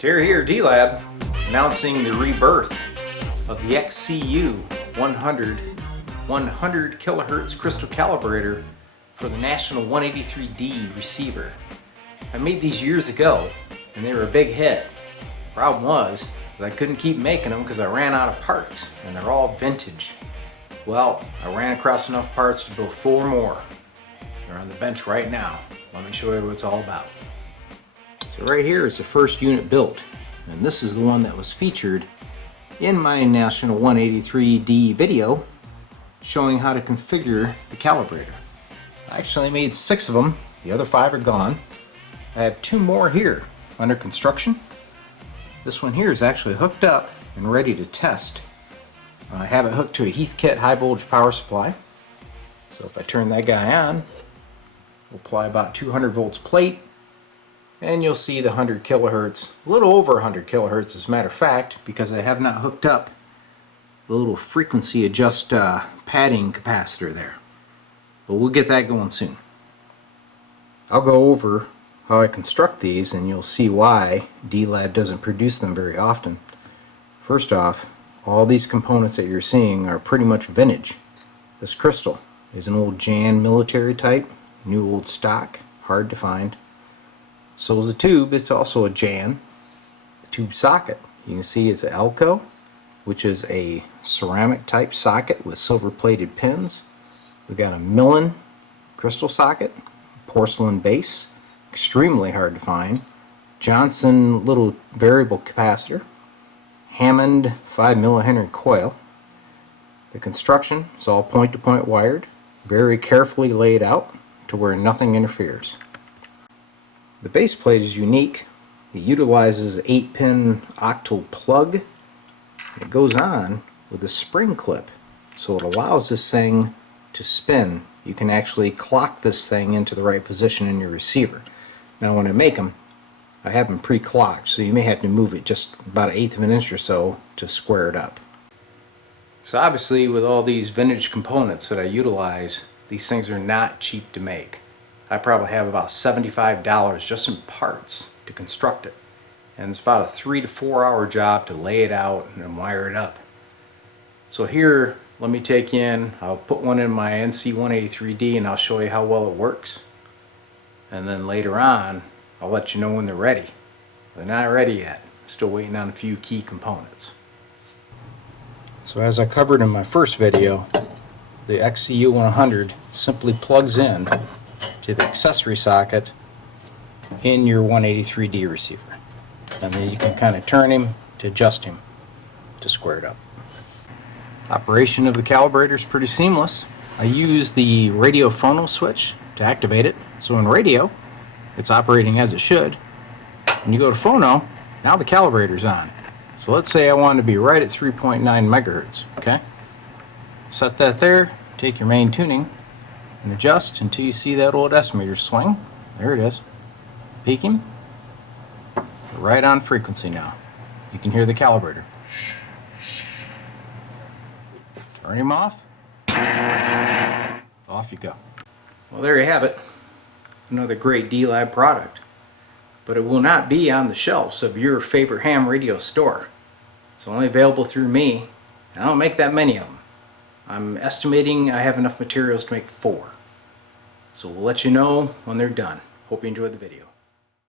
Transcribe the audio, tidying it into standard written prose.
Terry here, D-Lab, announcing the rebirth of the XCU 100 kilohertz crystal calibrator for the National 183d receiver. I made these years ago and they were a big hit. Problem was I couldn't keep making them because I ran out of parts and they're all vintage. Well, I ran across enough parts to build 4 more. They're on the bench right now. Let me show you what it's all about. So right here is the first unit built, and this is the one that was featured in my National 183d video showing how to configure the calibrator. I actually made 6 of them, the other 5 are gone. I have 2 more here under construction. This one here is actually hooked up and ready to test. I have it hooked to a Heathkit high voltage power supply. So if I turn that guy on, we'll apply about 200 volts plate, and you'll see the 100 kilohertz, a little over 100 kilohertz as a matter of fact, because I have not hooked up the little frequency adjust padding capacitor there. But we'll get that going soon. I'll go over how I construct these and you'll see why D-Lab doesn't produce them very often. First off, all these components that you're seeing are pretty much vintage. This crystal is an old Jan military type, new old stock, hard to find. So is the tube. It's also a Jan. The tube socket, you can see it's an Elco, which is a ceramic type socket with silver plated pins. We've got a Millen crystal socket, porcelain base, extremely hard to find. Johnson little variable capacitor, Hammond 5 millihenry coil. The construction is all point-to-point wired, very carefully laid out to where nothing interferes. The base plate is unique. It utilizes 8-pin octal plug. It goes on with a spring clip, so it allows this thing to spin. You can actually clock this thing into the right position in your receiver. Now when I make them, I have them pre-clocked, so you may have to move it just about 1/8 of an inch or so to square it up. So obviously with all these vintage components that I utilize, these things are not cheap to make. I probably have about $75 just in parts to construct it. And it's about a 3 to 4 hour job to lay it out and wire it up. So here, let me take in, I'll put one in my NC-183d and I'll show you how well it works. And then later on, I'll let you know when they're ready. They're not ready yet. Still waiting on a few key components. So as I covered in my first video, the XCU 100 simply plugs in to the accessory socket in your 183D receiver. And then you can kind of turn him to adjust him to square it up. Operation of the calibrator is pretty seamless. I use the radio phono switch to activate it. So in radio, it's operating as it should. When you go to phono, now the calibrator's on. So let's say I want to be right at 3.9 megahertz, okay? Set that there, take your main tuning, and adjust until you see that old estimator swing. There it is. Peaking. Right on frequency now. You can hear the calibrator. Turn him off. Off you go. Well, there you have it. Another great D-Lab product. But it will not be on the shelves of your favorite ham radio store. It's only available through me, and I don't make that many of them. I'm estimating I have enough materials to make 4. So we'll let you know when they're done. Hope you enjoyed the video.